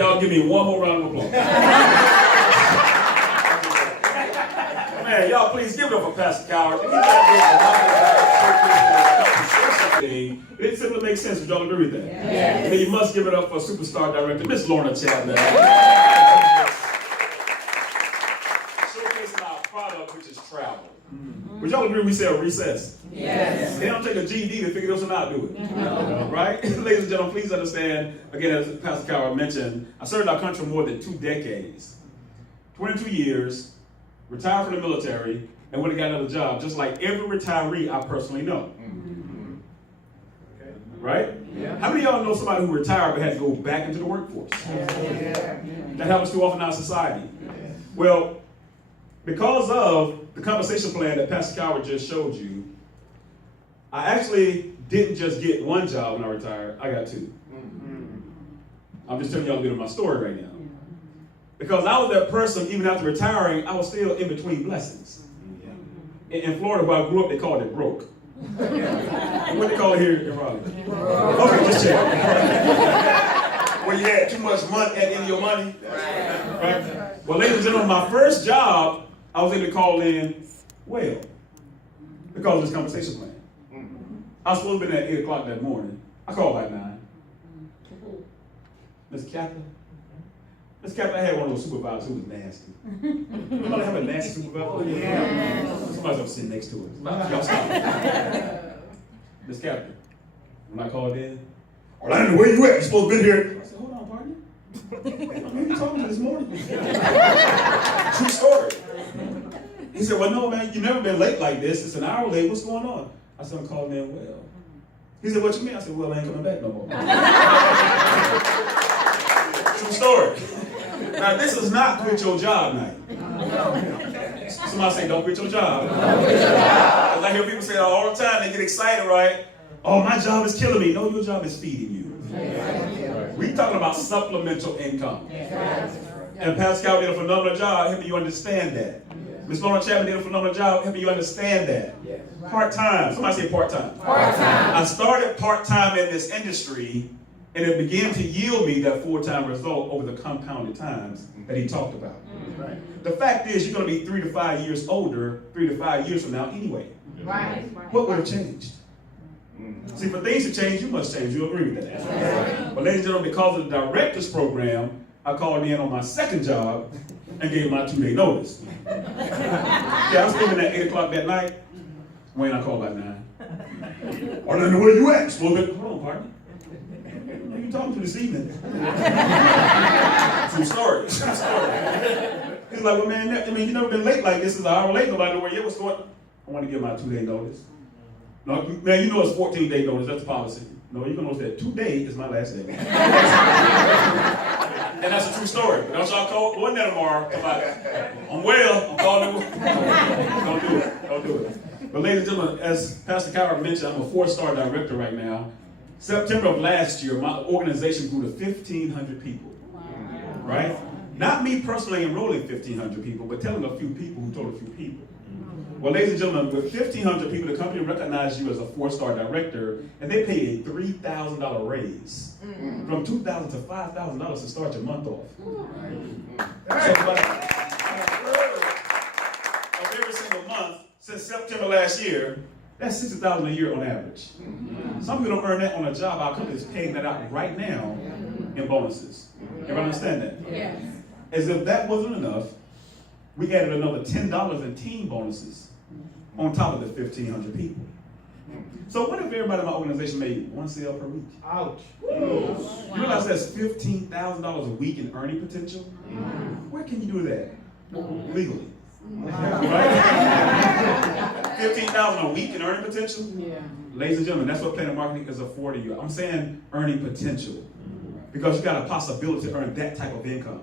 Y'all give me one more round of applause. Man, y'all please give it up for Pastor Coward. It simply makes sense. Would y'all agree with that? Yes. And then you must give it up for superstar director, Miss Lorna Chapman. Showcasing our product, which is travel. Would y'all agree we say a recess? Yes. They don't take a GED to figure this one out, do it. Right? Ladies and gentlemen, please understand, again, as Pastor Coward mentioned, I served our country for more than 2 decades. 22 years, retired from the military, and went and got another job, just like every retiree I personally know. Right? Yeah. How many of y'all know somebody who retired but had to go back into the workforce? That happens too often in our society. Well, because of the compensation plan that Pastor Coward just showed you, I actually didn't just get one job when I retired, I got 2. I'm just telling y'all a bit of my story right now. Because I was that person, even after retiring, I was still in between blessings. In Florida, where I grew up, they called it broke. What they call it here in Raleigh? Okay, just check. Where you had too much money at the end of your money. Right? Well, ladies and gentlemen, my first job, I was able to call in well because of this compensation plan. I was supposed to be there at 8 o'clock that morning. I called by 9. Miss Captain, I had one of those supervisors who was nasty. Anybody have a nasty supervisor? Yeah. Somebody's up sitting next to us. Y'all stop. Miss Captain, when I called in, Orlanda, where you at? You supposed to be here. I said, hold on, partner. Who are you talking to this morning? True story. He said, well, no, man, you've never been late like this. It's an hour late. What's going on? I said, I'm calling in well. He said, what you mean? I said, well, I ain't coming back no more. True story. Now, this is not quit your job night. Somebody say, don't quit your job. Because I hear people say that all the time. They get excited, right? Oh, my job is killing me. No, your job is feeding you. We're talking about supplemental income. And Pastor Coward did a phenomenal job helping you understand that. Ms. Lorna Chapman did a phenomenal job helping you understand that. Part-time. Somebody say part-time. Part-time. I started part-time in this industry, and it began to yield me that full-time result over the compounded times that he talked about. Right. The fact is, you're going to be 3 to 5 years older 3 to 5 years from now anyway. Right. What would have changed? See, for things to change, you must change. You agree with that? Right. But ladies and gentlemen, because of the director's program, I called in on my second job and gave my 2-day notice. Yeah, I was leaving at 8 o'clock that night. When I called by 9. Orlanda, where you at? Hold on, partner. Who are you talking to this evening? True story. He's like, well, man, you've never been late like this. It's an hour late. Nobody know where you. What's going on? I want to give my 2-day notice. No, man, you know it's 14-day notice. That's the policy. No, you can know that 2 days is my last day. And that's a true story. Don't y'all call one day tomorrow. Come out. I'm well. I'm calling you. Don't do it. Don't do it. But ladies and gentlemen, as Pastor Coward mentioned, I'm a 4-star director right now. September of last year, my organization grew to 1,500 people. Right? Not me personally enrolling 1,500 people, but telling a few people who told a few people. Well, ladies and gentlemen, with 1,500 people, the company recognized you as a 4-star director, and they paid a $3,000 raise from $2,000 to $5,000 to start your month off. So, of every single month since September last year, that's $60,000 a year on average. Some people don't earn that on a job. Our company is paying that out right now in bonuses. Everybody understand that? Yes. As if that wasn't enough, we added another $10 in team bonuses on top of the 1,500 people. So what if everybody in my organization made 1 sale per week? Ouch. You realize that's $15,000 a week in earning potential? Where can you do that? Legally. Right? $15,000 a week in earning potential? Ladies and gentlemen, that's what PlanNet marketing is affording you. I'm saying earning potential because you got a possibility to earn that type of income.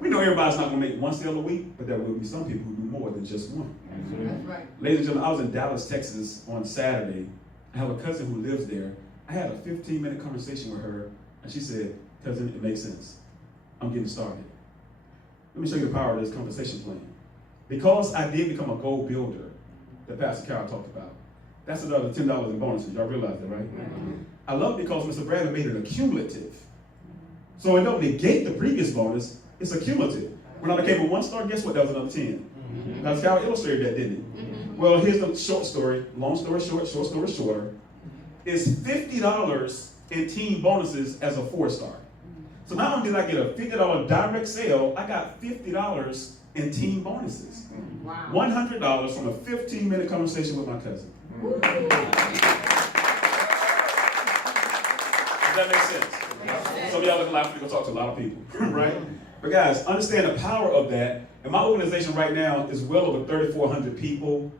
We know everybody's not going to make 1 sale a week, but there will be some people who do more than just one. That's right. Ladies and gentlemen, I was in Dallas, Texas on Saturday. I have a cousin who lives there. I had a 15-minute conversation with her, and she said, cousin, it makes sense. I'm getting started. Let me show you the power of this compensation plan. Because I did become a goal builder that Pastor Coward talked about, that's another $10 in bonuses. Y'all realize that, right? I love it because Mr. Bradley made it accumulative. So it don't negate the previous bonus, it's a cumulative. When I became a 1-star, guess what? That was another 10. That's how I illustrated that, didn't it? Well, here's the short story. Long story short, short story shorter. It's $50 in team bonuses as a 4-star. So not only did I get a $50 direct sale, I got $50 in team bonuses. Wow. $100 from a 15-minute conversation with my cousin. Does that make sense? Some of y'all look like you're going to talk to a lot of people, right? But guys, understand the power of that. And my organization right now is well over 3,400 people.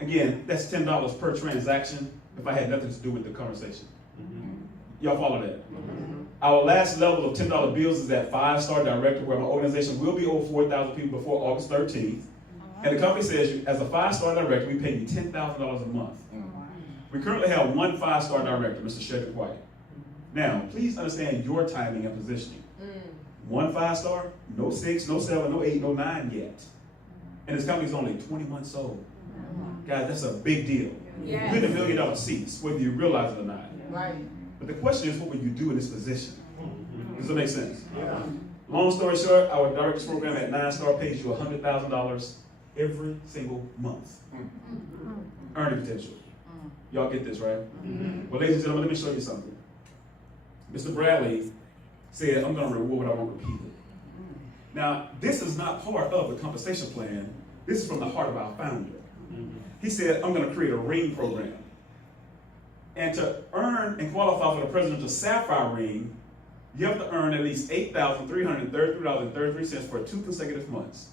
Again, that's $10 per transaction if I had nothing to do with the conversation. Y'all follow that? Our last level of $10 bills is at 5-star director, where my organization will be over 4,000 people before August 13th. And the company says, as a 5-star director, we pay you $10,000 a month. We currently have one 5-star director, Mr. Shedrick White. Now, please understand your timing and positioning. One 5-star, no 6, no 7, no 8, no 9 yet. And this company is only 20 months old. Guys, that's a big deal. Yes. You're in $1 million seats, whether you realize it or not. Right. But the question is, what will you do in this position? Does that make sense? Yeah. Long story short, our director's program at 9-star pays you $100,000 every single month. Earning potential. Y'all get this, right? Well, ladies and gentlemen, let me show you something. Mr. Bradley said, I'm going to reward what I want repeated. Now, this is not part of the compensation plan. This is from the heart of our founder. He said, I'm going to create a ring program. And to earn and qualify for the Presidential Sapphire Ring, you have to earn at least $8,333.33 for 2 consecutive months.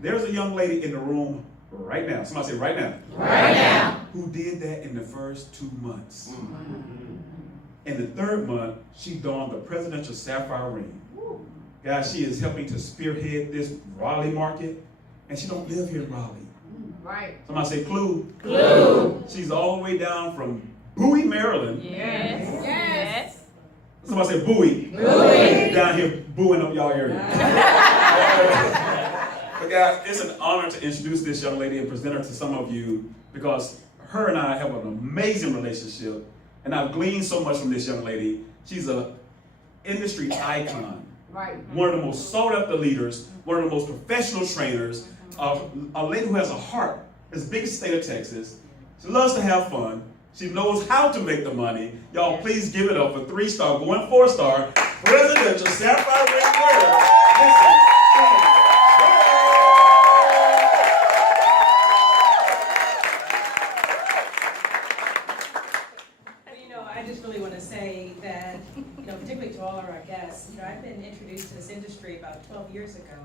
There's a young lady in the room right now. Somebody say right now. Right now. Who did that in the first 2 months. In the 3rd month, she donned the Presidential Sapphire Ring. Guys, she is helping to spearhead this Raleigh market, and she don't live here in Raleigh. Right. Somebody say Clue. Clue. She's all the way down from Bowie, Maryland. Yes. Yes. Somebody say Bowie. Bowie. Down here booing up y'all area. But guys, it's an honor to introduce this young lady and present her to some of you, because her and I have an amazing relationship, and I've gleaned so much from this young lady. She's an industry icon. Right. One of the most sought after leaders, one of the most professional trainers, a lady who has a heart as big as the state of Texas. She loves to have fun. She knows how to make the money. Y'all, please give it up for 3-star, going 4-star, Presidential Sapphire Ring winner. I just really want to say that, particularly to all of our guests, I've been introduced to this industry about 12 years ago,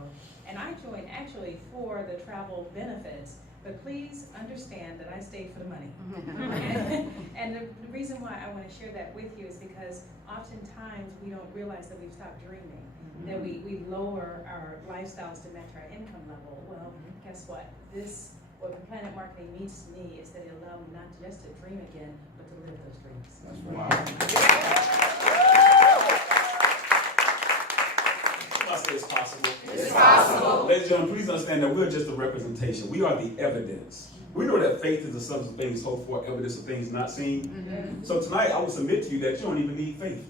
and I joined actually for the travel benefits, but please understand that I stayed for the money. And the reason why I want to share that with you is because oftentimes we don't realize that we've stopped dreaming, that we lower our lifestyles to match our income level. Well, guess what? What PlanNet Marketing means to me is that it allowed me not just to dream again, but to live those dreams. That's right. Wow. I say it's possible. It's possible. Ladies and gentlemen, please understand that we're just a representation. We are the evidence. We know that faith is the substance of things hoped for, evidence of things not seen. So tonight, I will submit to you that you don't even need faith.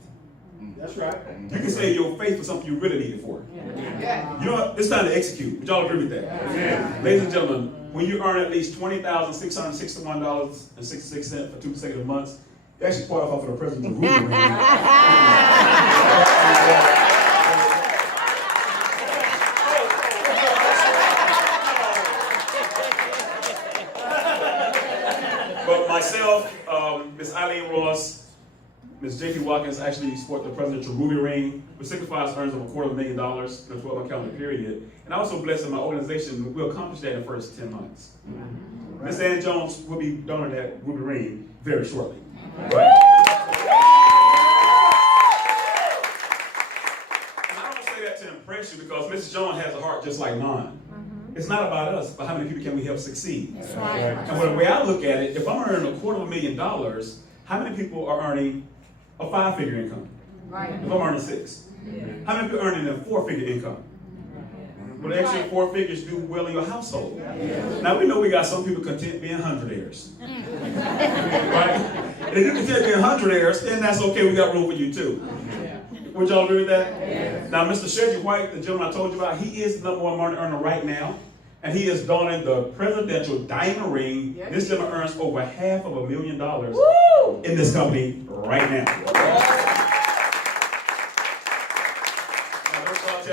That's right. You can say your faith for something you really need it for. Yeah. You know what? It's time to execute. Would y'all agree with that? Yeah. Ladies and gentlemen, when you earn at least $20,661.66 for 2 consecutive months, you actually qualify for the President's Ruby Ring. But myself, Ms. Eileen Ross, Ms. J.P. Watkins actually sport the Presidential Ruby Ring, which signifies earns of $250,000 in a 12-month calendar period. And I also blessed in my organization, we'll accomplish that in the first 10 months. Ms. Ann Jones will be donning that Ruby Ring very shortly. Right? And I don't say that to impress you, because Mrs. Jones has a heart just like mine. It's not about us, but how many people can we help succeed? That's right. And the way I look at it, if I'm earning $250,000, how many people are earning a 5-figure income? Right. If I'm earning 6. How many people are earning a 4-figure income? Well, the extra 4 figures do well in your household. Now we know we got some people content being 100-airs. Right? And if you're content being 100-airs, then that's okay, we got room for you too. Would y'all agree with that? Yes. Now, Mr. Shedrick White, the gentleman I told you about, he is the #1 money earner right now. And he is donning the presidential diamond ring. Yes. This gentleman earns over $500,000 in this company right now.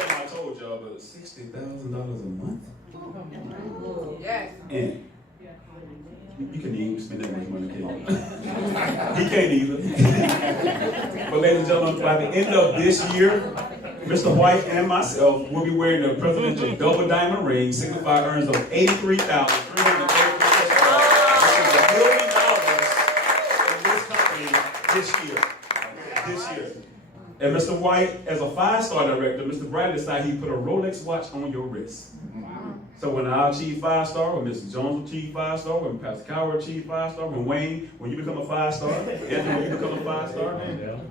I told y'all, but $60,000 a month? Yes. And you can even spend that much money, can't you? He can't either. But ladies and gentlemen, by the end of this year, Mr. White and myself will be wearing the presidential double diamond ring, signifying earnings of $83,333. This year. And Mr. White, as a 5-star director, Mr. Bradley decided he'd put a Rolex watch on your wrist. So when I achieve 5-star, when Mr. Jones will achieve 5-star, when Pastor Coward achieve 5-star, when Wayne, when you become a 5-star, Anthony, when you become a 5-star,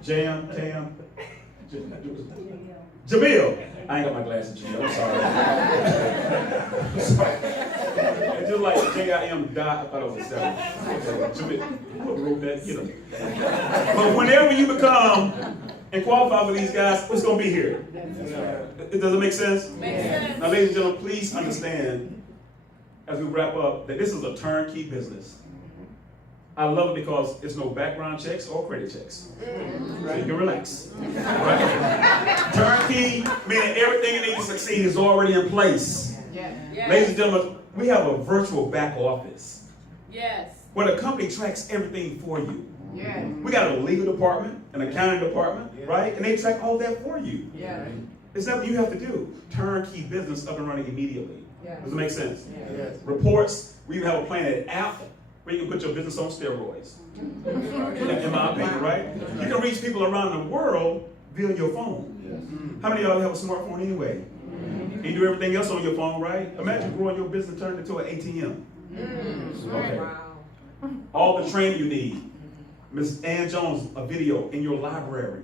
Jam, Cam, Jamil. I ain't got my glasses, Jamil. I'm sorry. And just like J.I.M. died, I thought it was a 7. Jamil, whoever wrote that, get him. But whenever you become and qualify for these guys, what's going to be here? Does it make sense? Makes sense. Now, ladies and gentlemen, please understand, as we wrap up, that this is a turnkey business. I love it because there's no background checks or credit checks. So you can relax. Right? Turnkey, meaning everything you need to succeed is already in place. Yes. Ladies and gentlemen, we have a virtual back office. Yes. Where the company tracks everything for you. Yes. We got a legal department, an accounting department, right? And they track all that for you. Yes. It's nothing you have to do. Turnkey business up and running immediately. Yes. Does it make sense? Yes. Reports, we have a PlanNet app where you can put your business on steroids. In my opinion, right? You can reach people around the world via your phone. How many of y'all have a smartphone anyway? And you do everything else on your phone, right? Imagine growing your business turned into an ATM. Okay. All the training you need. Ms. Ann Jones, a video in your library.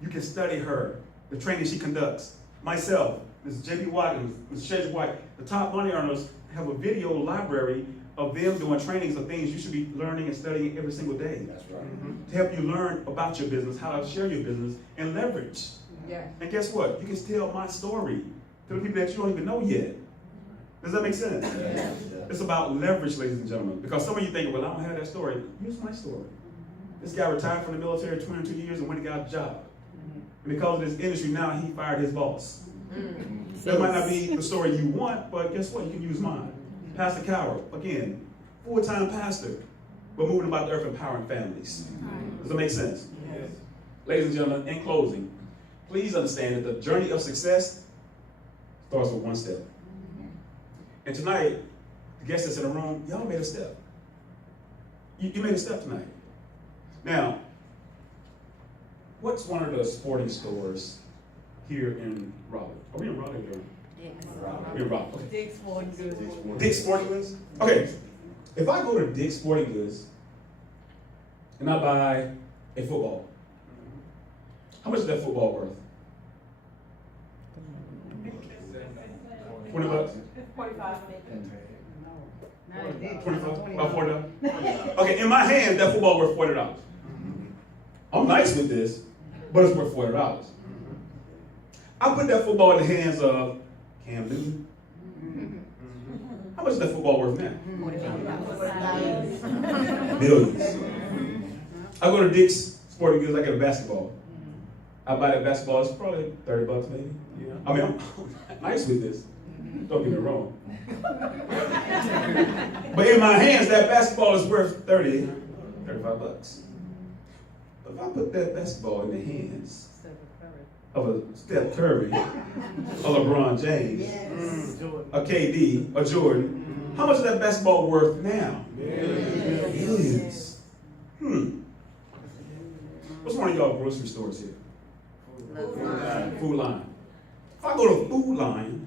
You can study her, the training she conducts. Myself, Ms. J.B. Watkins, Ms. Shedrick White, the top money earners have a video library of them doing trainings of things you should be learning and studying every single day. That's right. To help you learn about your business, how to share your business, and leverage. Yes. And guess what? You can tell my story to the people that you don't even know yet. Does that make sense? Yes. It's about leverage, ladies and gentlemen. Because some of you think, well, I don't have that story. Here's my story. This guy retired from the military 22 years and went and got a job. And because of this industry, now he fired his boss. That might not be the story you want, but guess what? You can use mine. Pastor Coward, again, full-time pastor, but moving about the earth empowering families. Does that make sense? Yes. Ladies and gentlemen, in closing, please understand that the journey of success starts with one step. And tonight, the guests that's in the room, y'all made a step. You made a step tonight. Now, what's one of the sporting stores here in Raleigh? Are we in Raleigh or Durham? We're in Raleigh. Okay. Dick's Sporting Goods. Dick's Sporting Goods? Okay. If I go to Dick's Sporting Goods and I buy a football, how much is that football worth? $20? 25? About $40? Okay, in my hands, that football worth $40. I'm nice with this, but it's worth $40. I put that football in the hands of Cam Newton. How much is that football worth now? Billions. I go to Dick's Sporting Goods, I get a basketball. I buy that basketball, it's probably $30 maybe. Yeah. I mean, I'm nice with this. Don't get me wrong. But in my hands, that basketball is worth $35. But if I put that basketball in the hands of a Steph Curry, a LeBron James, a KD, a Jordan, how much is that basketball worth now? Billions. What's one of y'all grocery stores here? Food Line. If I go to Food Line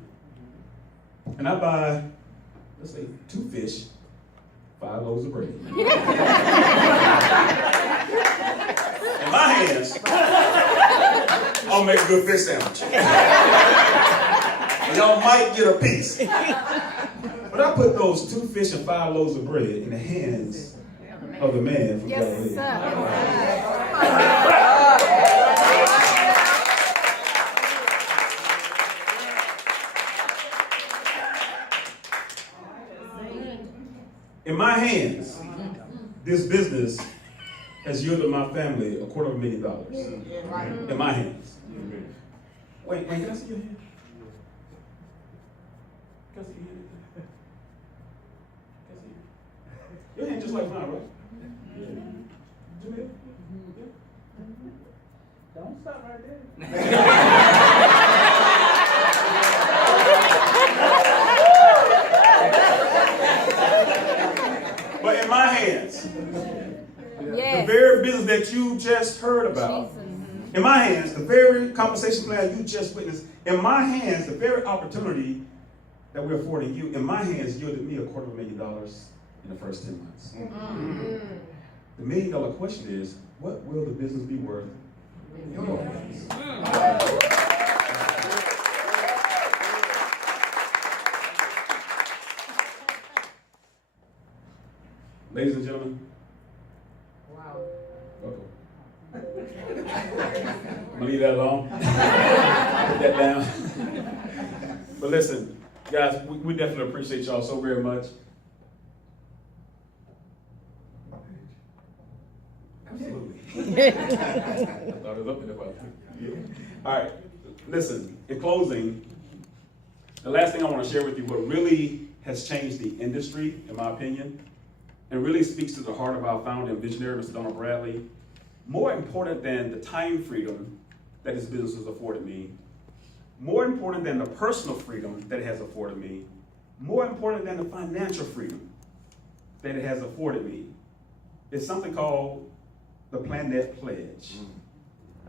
and I buy, let's say, 2 fish, 5 loaves of bread. In my hands, I'll make a good fish sandwich. Y'all might get a piece. But I put those 2 fish and 5 loaves of bread in the hands of the man from Raleigh. In my hands, this business has yielded my family $250,000. In my hands. Wait, can I see your hand? Can I see your hand? Can I see your hand just like mine, right? Jamil? Don't stop right there. But in my hands, Yes. the very business that you just heard about, in my hands, the very compensation plan you just witnessed, in my hands, the very opportunity that we're affording you, in my hands, yielded me $250,000 in the first 10 months. The $1 million question is, what will the business be worth in your hands? Ladies and gentlemen, Wow. welcome. I'm gonna leave that alone. Put that down. But listen, guys, we definitely appreciate y'all so very much. Absolutely. I thought it was up in there. Yeah. All right, listen, in closing, the last thing I want to share with you, what really has changed the industry, in my opinion, and really speaks to the heart of our founder and visionary, Mr. Donald Bradley, more important than the time freedom that this business has afforded me, more important than the personal freedom that it has afforded me, more important than the financial freedom that it has afforded me, is something called the PlanNet Pledge.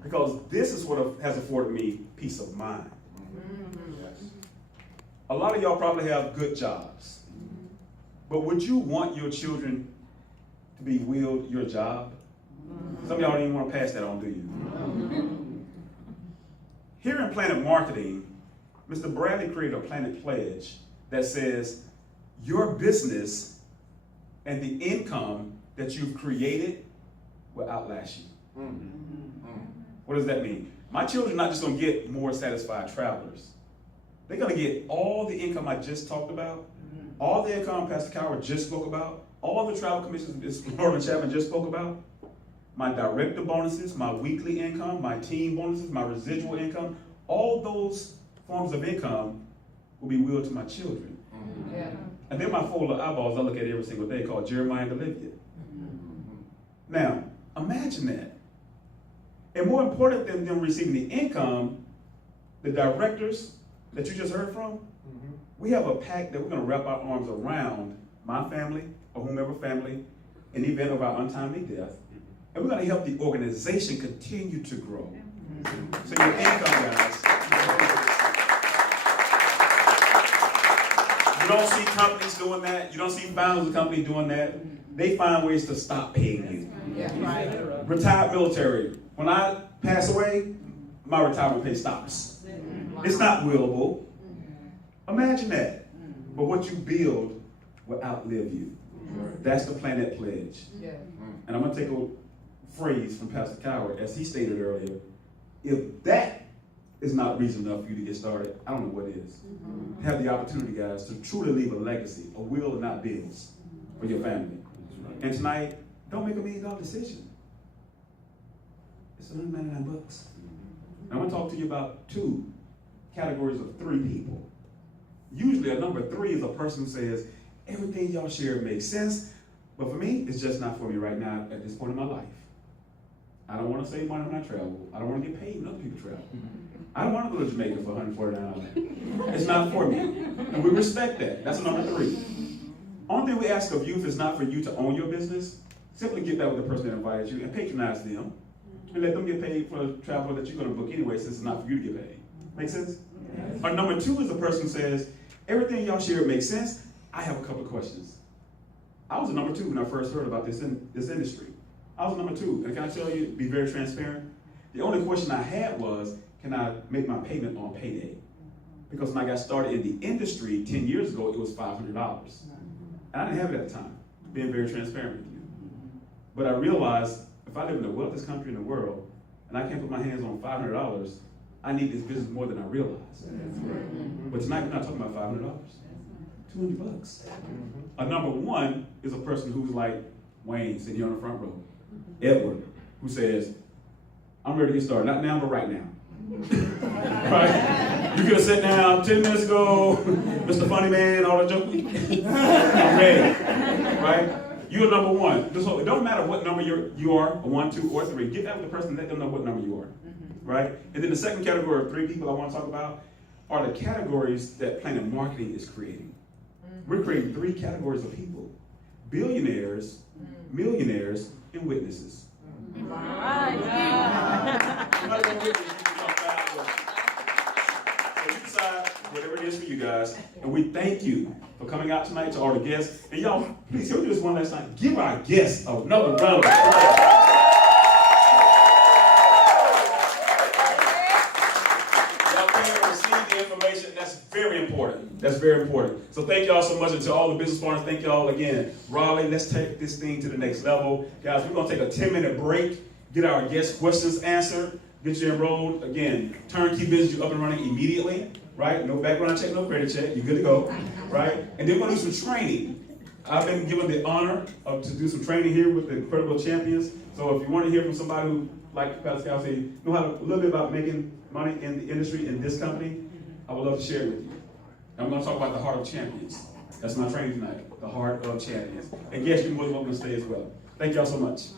Because this is what has afforded me peace of mind. A lot of y'all probably have good jobs. But would you want your children to be willed your job? Some of y'all don't even want to pass that on, do you? Here in PlanNet Marketing, Mr. Bradley created a PlanNet Pledge that says your business and the income that you've created will outlast you. What does that mean? My children are not just going to get more satisfied travelers. They're going to get all the income I just talked about, all the income Pastor Coward just spoke about, all the travel commissions Ms. Norman Chapman just spoke about, my director bonuses, my weekly income, my team bonuses, my residual income, all those forms of income will be willed to my children. Yeah. And then my four little eyeballs I look at every single day called Jeremiah and Olivia. Now, imagine that. And more important than them receiving the income, the directors that you just heard from, we have a pact that we're going to wrap our arms around my family or whomever family in the event of our untimely death. And we're going to help the organization continue to grow. So your income, guys. You don't see companies doing that. You don't see founders of companies doing that. They find ways to stop paying you. Yeah. Right. Retired military. When I pass away, my retirement pay stops. It's not willable. Imagine that. But what you build will outlive you. That's the PlanNet Pledge. Yeah. And I'm going to take a phrase from Pastor Coward, as he stated earlier. If that is not reason enough for you to get started, I don't know what is. Have the opportunity, guys, to truly leave a legacy, a will and not bills for your family. And tonight, don't make $1 million decision. It's $199. I want to talk to you about 2 categories of 3 people. Usually a number 3 is a person who says, everything y'all share makes sense, but for me, it's just not for me right now at this point in my life. I don't want to save money when I travel. I don't want to get paid when other people travel. I don't want to go to Jamaica for $149. It's not for me. And we respect that. That's number 3. Only thing we ask of you if it's not for you to own your business, simply get back with the person that invited you and patronize them and let them get paid for the travel that you're going to book anyway since it's not for you to get paid. Make sense? Yes. Or number 2 is the person who says, everything y'all share makes sense. I have a couple of questions. I was a number 2 when I first heard about this industry. I was a number 2, and can I tell you, be very transparent? The only question I had was, can I make my payment on payday? Because when I got started in the industry 10 years ago, it was $500. And I didn't have it at the time, being very transparent with you. But I realized, if I live in the wealthiest country in the world, and I can't put my hands on $500, I need this business more than I realized. But tonight, we're not talking about $500. $200. A number one is a person who's like Wayne, sitting here on the front row. Edward, who says, I'm ready to get started, not now, but right now. Right? You could have sat down 10 minutes ago, Mr. Funny Man, all the joke. I'm ready. Right? You're number one. So it don't matter what number you are, a 1, 2, or 3. Get that with the person, let them know what number you are. Right? And then the second category of 3 people I want to talk about are the categories that PlanNet Marketing is creating. We're creating 3 categories of people: billionaires, millionaires, and witnesses. Right. I'm not gonna witness, you can talk bad words. So you decide whatever it is for you guys, and we thank you for coming out tonight, to all the guests. And y'all, please, can we do this one last time? Give our guests another round of applause. Y'all can't receive the information. That's very important. That's very important. So thank y'all so much, and to all the business partners, thank y'all again. Raleigh, let's take this thing to the next level. Guys, we're gonna take a 10-minute break, get our guest questions answered, get you enrolled. Again, turnkey business, you up and running immediately, right? No background check, no credit check, you're good to go, right? And then we're gonna do some training. I've been given the honor to do some training here with the incredible champions. So if you want to hear from somebody who, like Pascal said, know how to, a little bit about making money in the industry in this company, I would love to share it with you. I'm going to talk about the heart of champions. That's my training tonight, the heart of champions. And yes, you're more than welcome to stay as well. Thank y'all so much.